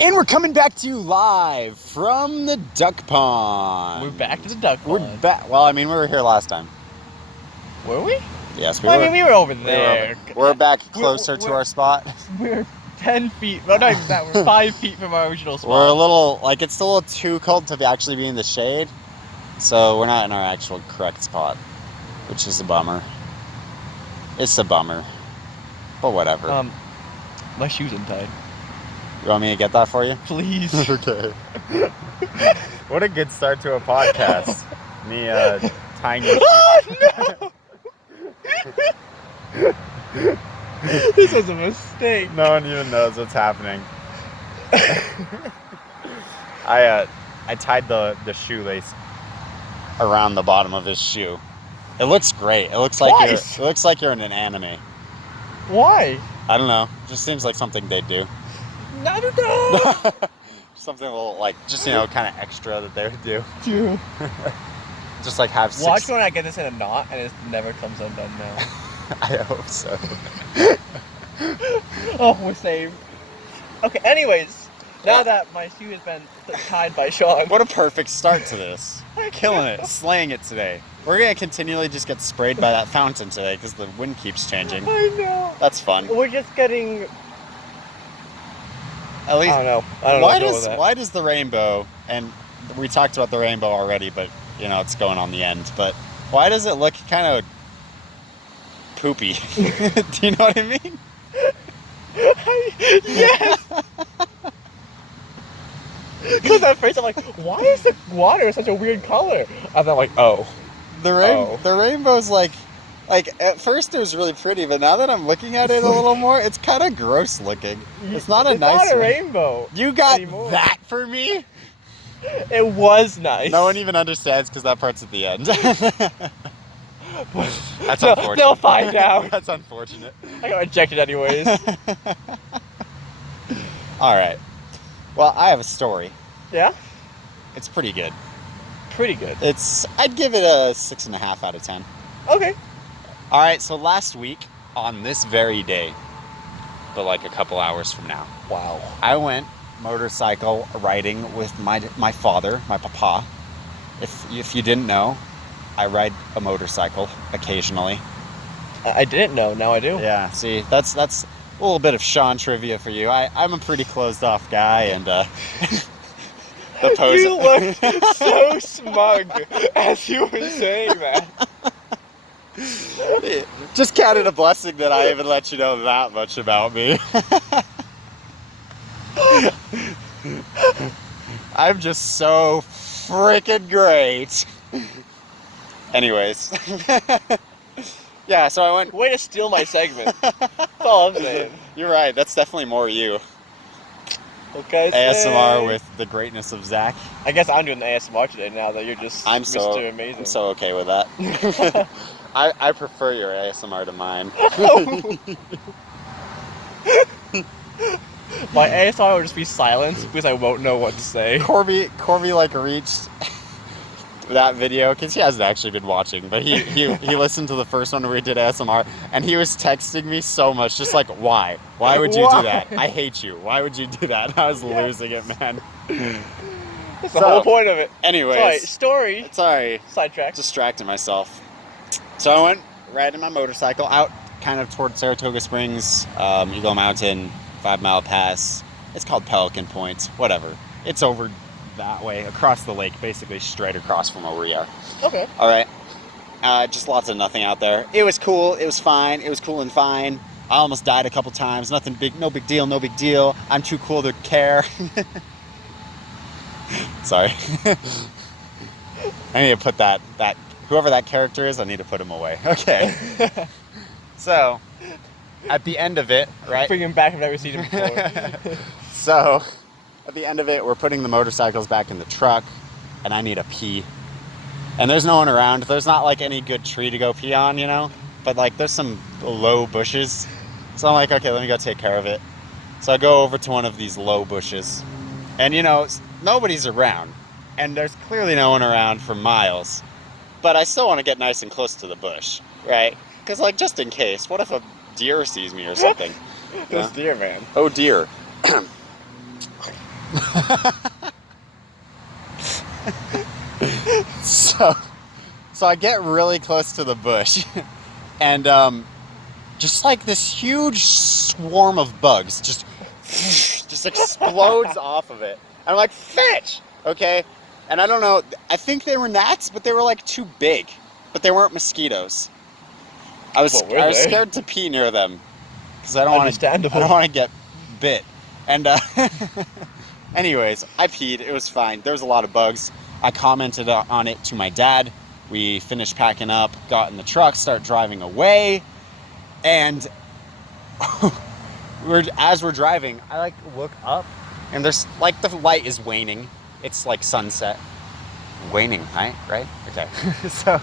And we're coming back to you live from the duck pond. We're back to the duck pond. We're back. Well, I mean, we were here last time. Were we? Yes, we well, were. I mean, we were over there. We're back closer to our spot. We're 10 feet. Well, not even that. We're 5 feet from our original spot. We're a little, like, it's a little too cold to actually be in the shade. So we're not in our actual correct spot, which is a bummer. It's a bummer. But whatever. My shoe's untied. You want me to get that for you? Please. Okay. What a good start to a podcast. Me tying your Oh, no! This was a mistake. No one even knows what's happening. I tied the shoelace around the bottom of his shoe. It looks great. It looks like you're in an anime. Why? I don't know. It just seems like something they'd do. Naruto! Something a little like just kind of extra that they would do. Dude. Just like have six. Watch when I get this in a knot and it never comes undone now. I hope so. Oh, we're saved. Okay, anyways, now that my shoe has been tied by Sean. What a perfect start to this. Killing it, slaying it today. We're going to continually just get sprayed by that fountain today because the wind keeps changing. I know. That's fun. We're just getting... At least, I don't know. Why does the rainbow, and we talked about the rainbow already, but it's going on the end, but why does it look kind of poopy? Do you know what I mean? Yes! Because at first I'm like, why is the water such a weird color? And then I'm like, oh. The rainbow's like at first it was really pretty, but now that I'm looking at it a little more, it's kind of gross looking. It's not a nice. It's not a rainbow. You got anymore. That for me? It was nice. No one even understands because that part's at the end. That's unfortunate. They'll find out. That's unfortunate. I got rejected anyways. All right. Well, I have a story. Yeah? It's pretty good. Pretty good. I'd give it a 6.5 out of 10. Okay. All right, so last week on this very day, but like a couple hours from now. Wow. I went motorcycle riding with my father, my papa. If you didn't know, I ride a motorcycle occasionally. I didn't know, now I do. Yeah, see, that's a little bit of Sean trivia for you. I'm a pretty closed off guy, and the pose. You looked so smug as you were saying that. Just count it a blessing that I even let you know that much about me. I'm just so freaking great. Anyways. Yeah, so I went... Way to steal my segment. That's all I'm saying. You're right, that's definitely more you. Okay. ASMR with the greatness of Zach. I guess I'm doing the ASMR today now that you're just Mr. Amazing. I'm so okay with that. I prefer your ASMR to mine. My ASMR will just be silence because I won't know what to say. Corby reached that video because he hasn't actually been watching, but he listened to the first one where we did ASMR, and he was texting me so much, just like, why would you do that? I hate you. Why would you do that? I was losing it, man. That's the whole point of it. Anyways, story. Sorry, sidetrack. Distracting myself. So I went riding my motorcycle out kind of toward Saratoga Springs, Eagle Mountain, 5 Mile Pass. It's called Pelican Point, whatever. It's over that way, across the lake, basically straight across from where we are. Okay. All right. Just lots of nothing out there. It was cool. It was fine. It was cool and fine. I almost died a couple times. Nothing big. No big deal. No big deal. I'm too cool to care. Sorry. I need to put that whoever that character is, I need to put him away. Okay. So, at the end of it, right? Bring him back. I've never seen him before. So, at the end of it, we're putting the motorcycles back in the truck, and I need a pee. And there's no one around. There's not like any good tree to go pee on, but like there's some low bushes. So I'm like, okay, let me go take care of it. So I go over to one of these low bushes, and nobody's around, and there's clearly no one around for miles. But I still want to get nice and close to the bush, right? Because like just in case, what if a deer sees me or something? Those deer, man. Oh dear. So I get really close to the bush, and just like this huge swarm of bugs just explodes off of it. And I'm like, fetch! Okay? And I don't know, I think they were gnats, but they were like too big. But they weren't mosquitoes. I was scared to pee near them because I don't want to get bit. And anyways, I peed. It was fine. There was a lot of bugs. I commented on it to my dad. We finished packing up, got in the truck, start driving away, and as we're driving, I like look up, and there's like the light is waning. It's like sunset, waning, right? Okay. So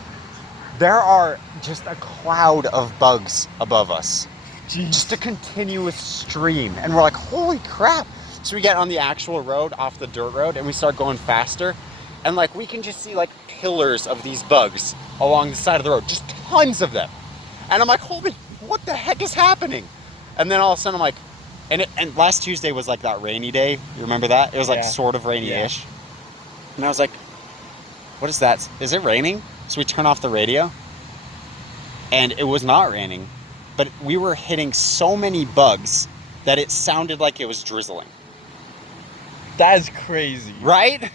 there are just a cloud of bugs above us. Jeez. Just a continuous stream. And we're like, holy crap. So we get on the actual road, off the dirt road, and we start going faster. And like, we can just see like pillars of these bugs along the side of the road. Just tons of them. And I'm like, holy, what the heck is happening? And then all of a sudden I'm like, and last Tuesday was like that rainy day. You remember that? It was like sort of rainy-ish. Yeah. And I was like, what is that? Is it raining? So we turn off the radio, and it was not raining, but we were hitting so many bugs that it sounded like it was drizzling. That is crazy. Right?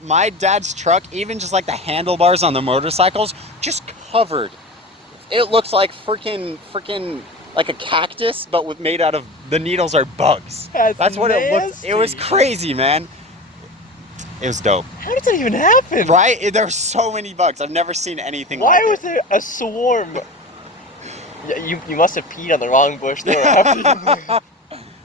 My dad's truck, even just like the handlebars on the motorcycles, just covered. It looks like freaking like a cactus, but made out of, the needles are bugs. That's what it looked. It was crazy, man. It was dope. How did that even happen? Right? There were so many bugs. I've never seen anything like it. Why was there a swarm? You must have peed on the wrong bush there.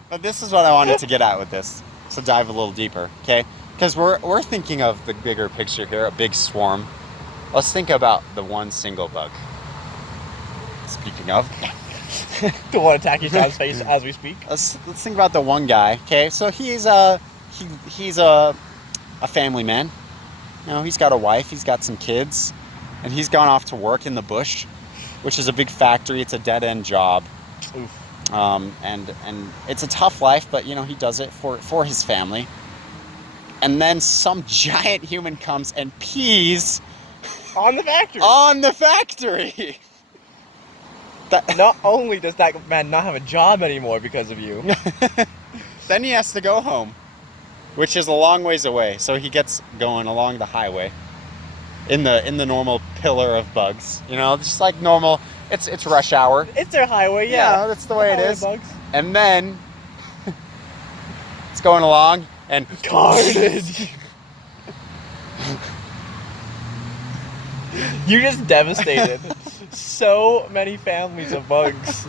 But this is what I wanted to get at with this. So dive a little deeper, okay? Because we're thinking of the bigger picture here, a big swarm. Let's think about the one single bug. Speaking of. Don't want to attack each other's face as we speak. Let's think about the one guy, okay? So he's a family man. You know, he's got a wife, he's got some kids, and he's gone off to work in the bush, which is a big factory. It's a dead-end job. Oof. And it's a tough life, but you know, he does it for his family. And then some giant human comes and pees on the factory. On the factory. Not only does that man not have a job anymore because of you, then he has to go home, which is a long ways away. So he gets going along the highway in the normal pillar of bugs. You know, just like normal. It's rush hour. It's their highway, yeah. That's the way it is. Bugs. And then it's going along and carnage. You just devastated so many families of bugs.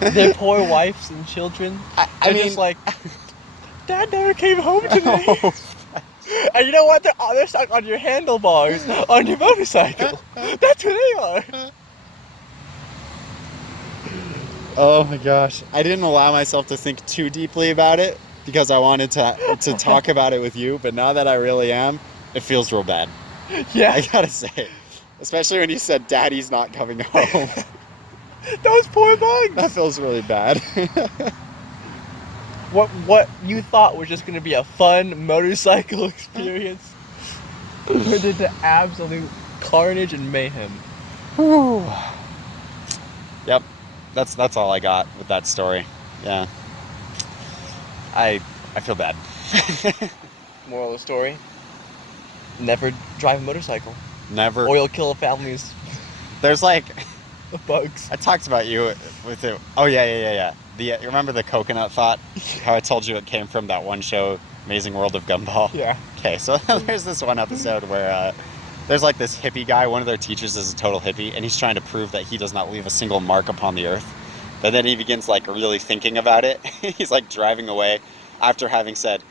Their poor wives and children. I mean, just like, Dad never came home today. No. And you know what? They're stuck on your handlebars on your motorcycle. That's where they are. Oh my gosh. I didn't allow myself to think too deeply about it because I wanted to talk about it with you, but now that I really am, it feels real bad. Yeah. I gotta say. Especially when you said Daddy's not coming home. Those poor bugs. That feels really bad. What you thought was just gonna be a fun motorcycle experience turned into absolute carnage and mayhem. Whew. Yep. That's all I got with that story. Yeah. I feel bad. Moral of the story: never drive a motorcycle. Never. Or you'll kill families. There's like of bugs. I talked about you with it. Oh yeah. You remember the coconut thought? How I told you it came from that one show, Amazing World of Gumball? Yeah. Okay, so there's this one episode where there's like this hippie guy. One of their teachers is a total hippie, and he's trying to prove that he does not leave a single mark upon the earth. But then he begins like really thinking about it. He's like driving away after having said,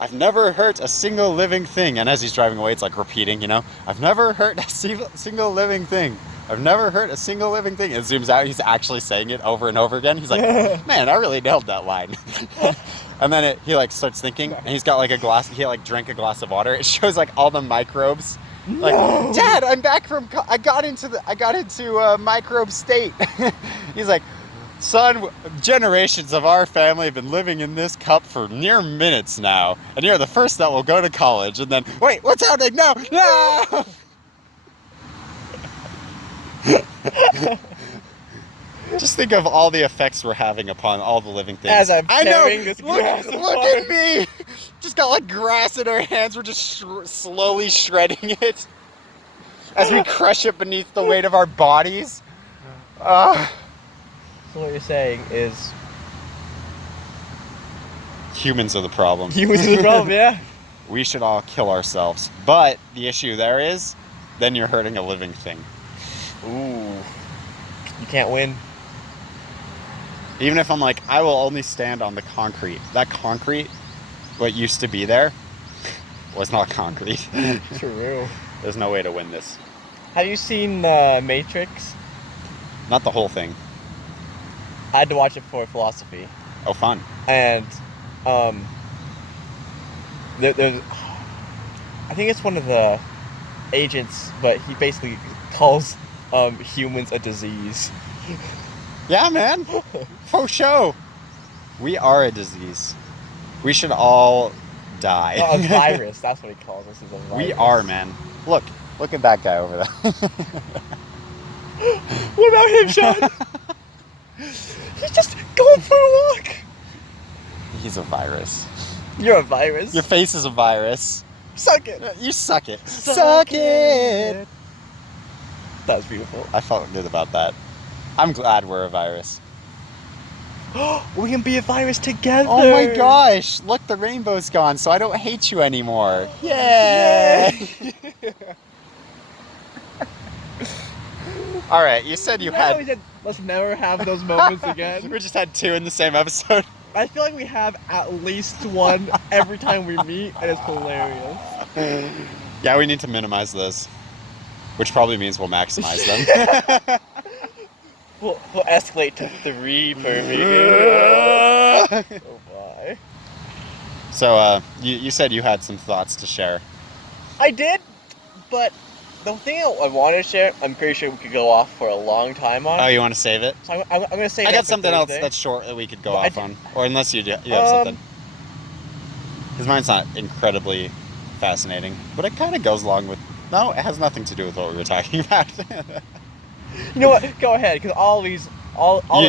I've never hurt a single living thing. And as he's driving away, it's like repeating, you know, I've never hurt a single living thing. I've never hurt a single living thing. It zooms out. He's actually saying it over and over again. He's like, man, I really nailed that line. And then he like starts thinking, and he's got like a glass. He like drank a glass of water. It shows like all the microbes. Like, no. Dad, I'm back from. I got into microbe state. He's like, Son, generations of our family have been living in this cup for near minutes now, and you're the first that will go to college, and then, wait, what's happening? No! No! Just think of all the effects we're having upon all the living things. As I'm carrying this grass look apart. at me! Just got like grass in our hands, we're just slowly shredding it as we crush it beneath the weight of our bodies. So what you're saying is Humans are the problem. humans are the problem, yeah? We should all kill ourselves. But the issue there is, then you're hurting a living thing. Ooh. You can't win. Even if I'm like, I will only stand on the concrete. That concrete, what used to be there, was not concrete. True. There's no way to win this. Have you seen Matrix? Not the whole thing. I had to watch it for philosophy. Oh, fun. And there's I think it's one of the agents, but he basically calls humans a disease. Yeah, man. For show. We are a disease. We should all die. A virus, that's what he calls us. Is a virus. We are, man. Look at that guy over there. What about him, Sean? He's just going for a walk. He's a virus. You're a virus. Your face is a virus. Suck it. You suck it. Suck it. That was beautiful. I felt good about that. I'm glad we're a virus. We can be a virus together. Oh my gosh. Look, the rainbow's gone, so I don't hate you anymore. Yay. All right, you said you had... We said, let's never have those moments again. We just had 2 in the same episode. I feel like we have at least one every time we meet, and it's hilarious. Yeah, we need to minimize those, which probably means we'll maximize them. We'll escalate to 3 per meeting. Oh my. So, you said you had some thoughts to share. I did, but the thing I wanted to share, I'm pretty sure we could go off for a long time on. Oh, you want to save it? So I'm going to say I that got for something else Thursday. that's short that we could go Well, off on. Or unless you have something. Because mine's not incredibly fascinating. But it kind of goes along with... No, it has nothing to do with what we were talking about. You know what? Go ahead, because all the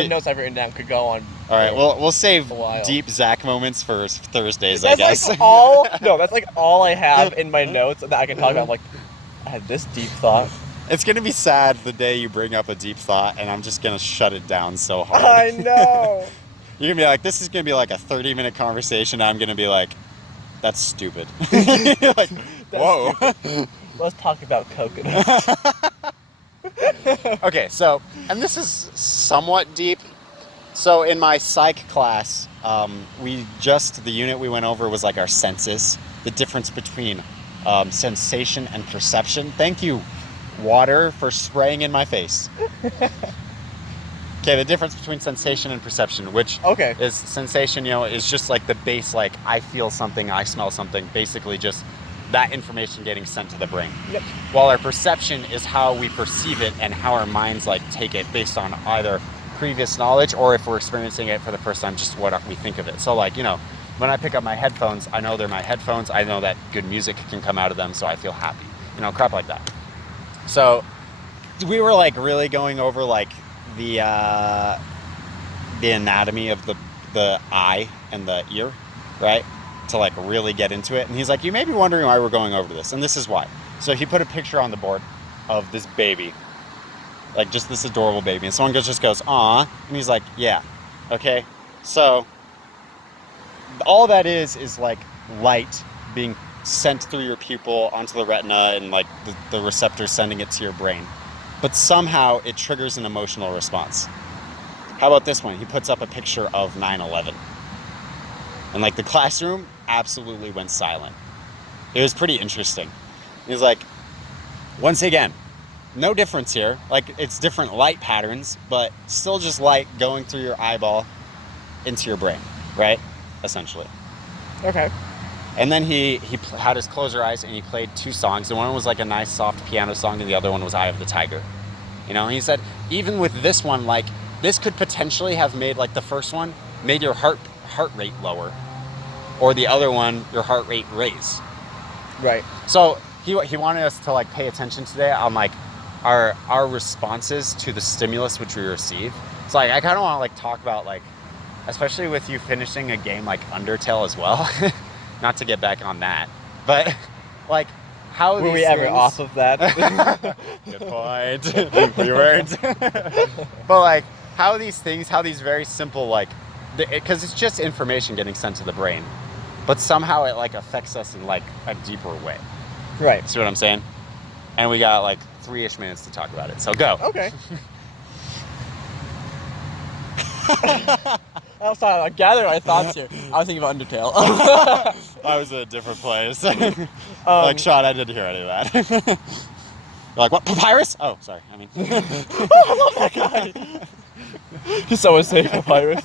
notes I've written down could go on. All right, we'll save a while. deep Zach moments for Thursdays, I That's guess. like that's like all I have in my notes that I can talk about. Like, I had this deep thought. It's going to be sad the day you bring up a deep thought, and I'm just going to shut it down so hard. I know. You're going to be like, this is going to be like a 30-minute conversation, and I'm going to be like, that's stupid. Like, whoa. Let's talk about coconuts. Okay, so, and this is somewhat deep. So in my psych class, the unit we went over was like our senses, the difference between sensation and perception. Thank you, water, for spraying in my face. Okay, the difference between sensation and perception, which is sensation, is just like the base, like I feel something, I smell something, basically just that information getting sent to the brain. Yep. While our perception is how we perceive it and how our minds like take it based on either previous knowledge or if we're experiencing it for the first time, just what we think of it. So like, when I pick up my headphones, I know they're my headphones. I know that good music can come out of them, so I feel happy. Crap like that. So we were like really going over like the anatomy of the eye and the ear, right? To like really get into it. And he's like, you may be wondering why we're going over this, and this is why. So he put a picture on the board of this baby, like just this adorable baby, and someone just goes, "Aw," and he's like, yeah, okay. So all that is like light being sent through your pupil onto the retina and like the receptors sending it to your brain, but somehow it triggers an emotional response. How about this one? He puts up a picture of 9/11. And like the classroom absolutely went silent. It was pretty interesting. He was like, once again, no difference here. Like it's different light patterns, but still just light going through your eyeball into your brain, right? Essentially. Okay. And then he had us close our eyes and he played 2 songs. And one was like a nice soft piano song and the other one was Eye of the Tiger. And he said, even with this one, like this could potentially have made, like the first one, made your heart rate lower. Or the other one, your heart rate raise. Right. So he wanted us to like pay attention today on like our responses to the stimulus which we receive. So like I kind of want to like talk about like, especially with you finishing a game like Undertale as well. Not to get back on that, but like how were we ever off of that? Good point. We weren't. But like how these very simple like, because it's just information getting sent to the brain, but somehow it like affects us in like a deeper way. Right. See what I'm saying? And we got like 3-ish minutes to talk about it. So go. Okay. I was trying to gather my thoughts here. I was thinking about Undertale. I was in a different place. Like, Sean, I didn't hear any of that. You're like, what, papyrus? Oh, sorry. I mean... I love that guy. Just someone say papyrus.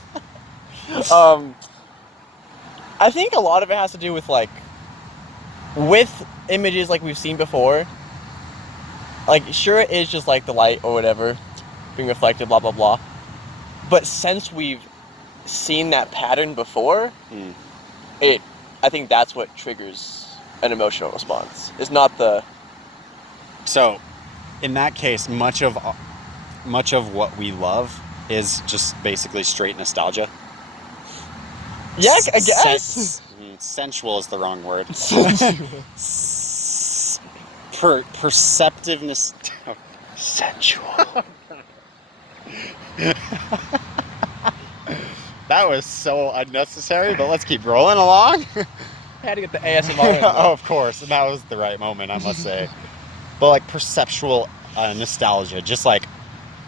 I think a lot of it has to do with, like, with images like we've seen before. Like, sure, it is just, like, the light or whatever being reflected, blah, blah, blah. But since we've seen that pattern before, I think that's what triggers an emotional response. It's not the... So, in that case, much of what we love is just basically straight nostalgia. Yeah, I guess. Sensual is the wrong word. Perceptiveness. Sensual. That was so unnecessary, but let's keep rolling along. I had to get the ASMR in. Oh, of course, and that was the right moment, I must say. But like perceptual nostalgia, just like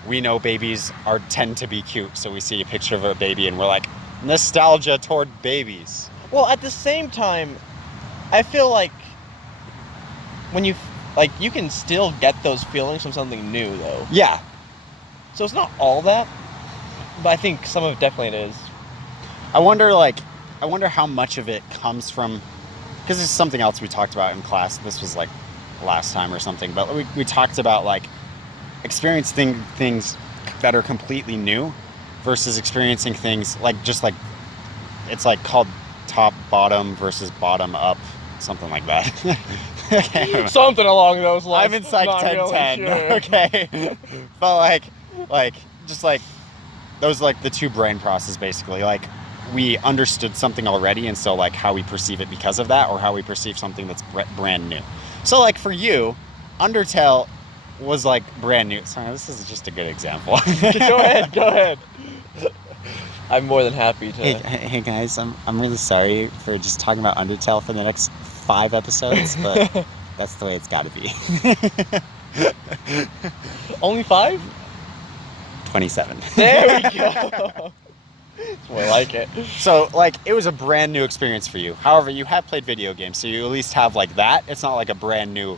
we know babies tend to be cute, so we see a picture of a baby and we're like, nostalgia toward babies. Well, at the same time, I feel like when you can still get those feelings from something new, though. Yeah. So it's not all that, but I think some of it definitely it is. I wonder how much of it comes from, because this is something else we talked about in class. This was like last time or something, but we talked about like experiencing things that are completely new versus experiencing things like just like it's like called top bottom versus bottom up, something like that. Okay. Something along those lines. I'm in Psych 1010. Really sure. Okay. But like just like those like the two brain processes basically. Like we understood something already, and so like how we perceive it because of that, or how we perceive something that's brand new. So like for you, Undertale was like brand new. Sorry, this is just a good example. Go ahead. I'm more than happy to. Hey guys, I'm really sorry for just talking about Undertale for the next 5 episodes, but that's the way it's got to be. Only 5? 27. There we go. It's more like it. So, like, it was a brand new experience for you. However, you have played video games, so you at least have, like, that. It's not like a brand new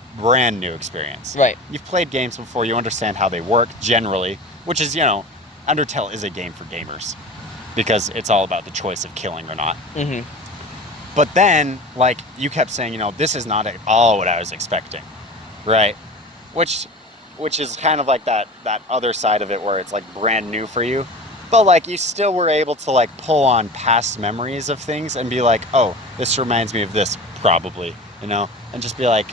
experience. Right. You've played games before. You understand how they work, generally, which is, Undertale is a game for gamers because it's all about the choice of killing or not. Mm-hmm. But then, like, you kept saying, this is not at all what I was expecting, right? Which is kind of like that other side of it where it's, like, brand new for you. But, like, you still were able to, like, pull on past memories of things and be like, oh, this reminds me of this, probably, and just be like,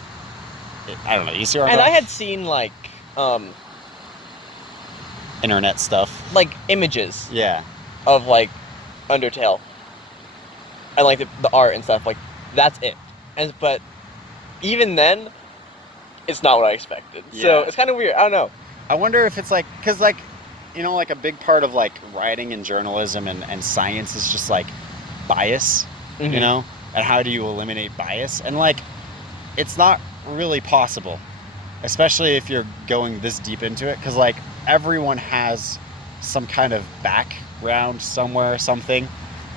I don't know, you see where I'm going? I had seen, like, internet stuff. Like, images. Yeah. Of, like, Undertale. And, like, the art and stuff, like, that's it. But even then, it's not what I expected. Yeah. So, it's kind of weird. I don't know. I wonder if it's, like, because, like, like a big part of like writing and journalism and science is just like bias, mm-hmm. And how do you eliminate bias? And like, it's not really possible, especially if you're going this deep into it. Cause like everyone has some kind of background somewhere, something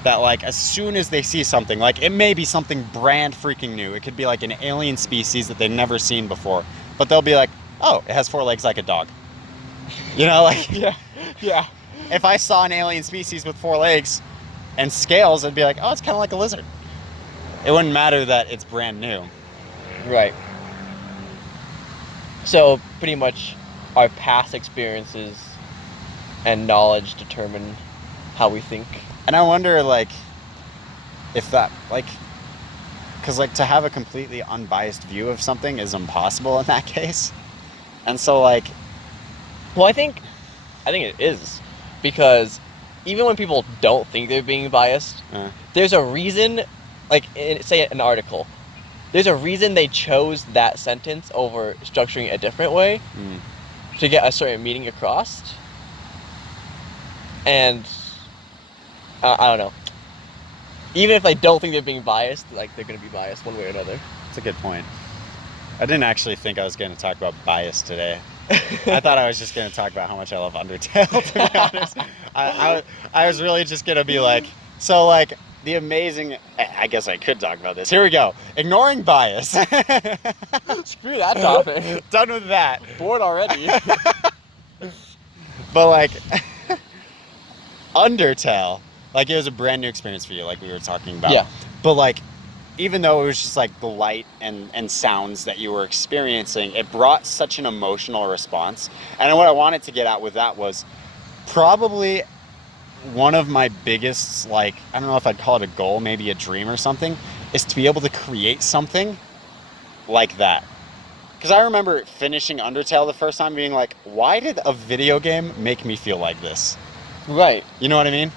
that like, as soon as they see something, like it may be something brand freaking new. It could be like an alien species that they've never seen before, but they'll be like, oh, it has 4 legs like a dog. Like, yeah. If I saw an alien species with 4 legs and scales, I'd be like, oh, it's kind of like a lizard. It wouldn't matter that it's brand new. Right. So, pretty much our past experiences and knowledge determine how we think. And I wonder, like, if that, like, because, like, to have a completely unbiased view of something is impossible in that case. And so, like... Well, I think it is. Because even when people don't think they're being biased, there's a reason, like, say an article, there's a reason they chose that sentence over structuring it a different way to get a certain meaning across. And I don't know. Even if they don't think they're being biased, like, they're going to be biased one way or another. That's a good point. I didn't actually think I was going to talk about bias today. I thought I was just going to talk about how much I love Undertale, to be honest. I was really just going to be like, so, like, the amazing... I guess I could talk about this. Here we go. Ignoring bias. Screw that topic. Done with that. Bored already. But, like, Undertale, like, it was a brand new experience for you, like we were talking about. Yeah. But, like, even though it was just, like, the light and sounds that you were experiencing, it brought such an emotional response. And what I wanted to get at with that was probably one of my biggest, like, I don't know if I'd call it a goal, maybe a dream or something, is to be able to create something like that. Because I remember finishing Undertale the first time being like, why did a video game make me feel like this? Right. You know what I mean?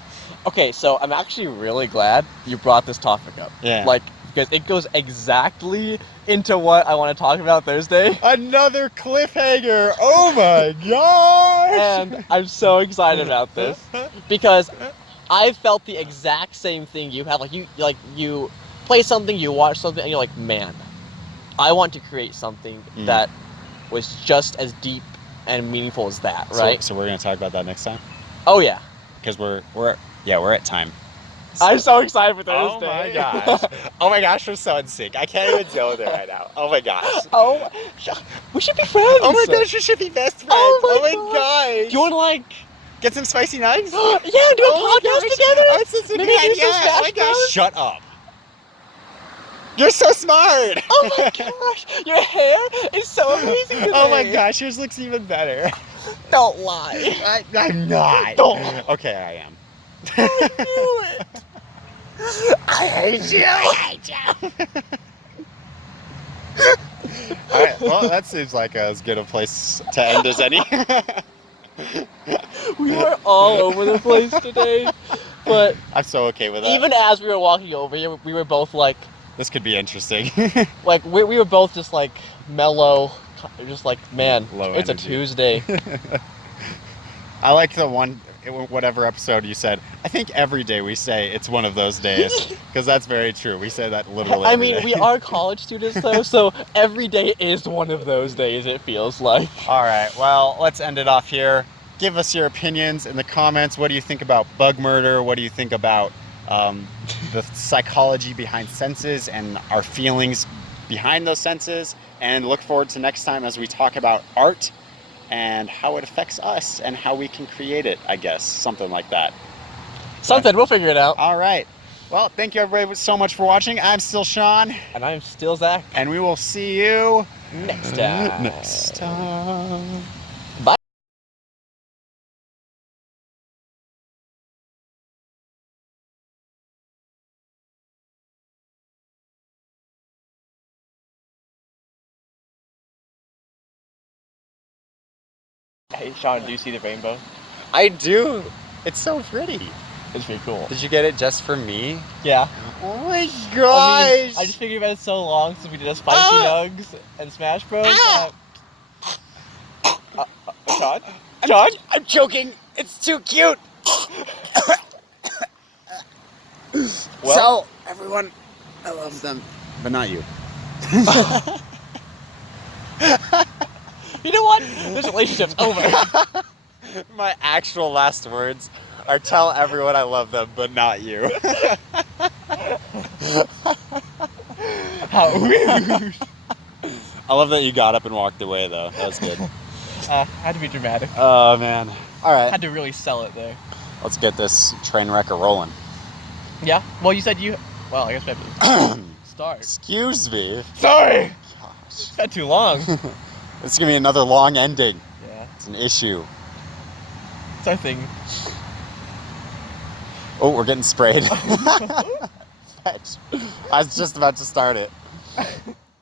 Okay, so I'm actually really glad you brought this topic up. Yeah. Like, because it goes exactly into what I want to talk about Thursday. Another cliffhanger! Oh my gosh! And I'm so excited about this because I felt the exact same thing you have. You play something, you watch something, and you're like, man, I want to create something that was just as deep and meaningful as that, right? So we're gonna talk about that next time? Oh yeah. Because we're at time. So, I'm so excited for Thursday. Oh my gosh. Oh my gosh, we're so in sync. I can't even deal with it right now. Oh my gosh. Oh, we should be friends. Oh my gosh, we should be best friends. Oh my gosh. Do you want to, like... Get some spicy nugs? Yeah, do a podcast together? Oh, it's a Maybe good do idea. some Smash Oh my gosh, Bros? shut up. You're so smart. Oh my gosh, your hair is so amazing today. Oh my gosh, yours looks even better. Don't lie. I'm not. Don't lie. Okay, I am. I knew it. I hate you. I hate you. All right, well, that seems like as good a place to end as any. We were all over the place today, but I'm so okay with that. even as we were walking over here, we were both like... This could be interesting. Like, we were both just like mellow, just like, man, Low it's energy. a Tuesday. I like the one, whatever episode you said, I think every day we say it's one of those days, because that's very true. We say that literally I every mean, day. we are college students though, so every day is one of those days, it feels like. All right, well, let's end it off here. Give us your opinions in the comments. What do you think about bug murder? What do you think about the psychology behind senses and our feelings behind those senses? And look forward to next time as we talk about art and how it affects us and how we can create it, I guess. Something like that. Something, we'll figure it out. All right. Well, thank you everybody so much for watching. I'm still Sean. And I'm still Zach. And we will see you Next time. next time. Bye. Hey, Sean, do you see the rainbow? I do. It's so pretty. It's pretty cool. Did you get it just for me? Yeah. Oh my I gosh! mean, I just figured about it so long since we did a Spicy Nuggs and Smash Bros. Sean? Sean? I'm choking. It's too cute. So, everyone, I love them, but not you. You know what? This relationship's over. My actual last words are tell everyone I love them, but not you. How rude. I love that you got up and walked away, though. That was good. Had to be dramatic. Oh, man. All right. Had to really sell it there. Let's get this train wreck rolling. Yeah? Well, you said you... Well, I guess we have to start. Excuse me. Sorry! Gosh. Had too long. It's going to be another long ending. Yeah. It's an issue. It's our thing. Oh, we're getting sprayed. Fetch. I was just about to start it.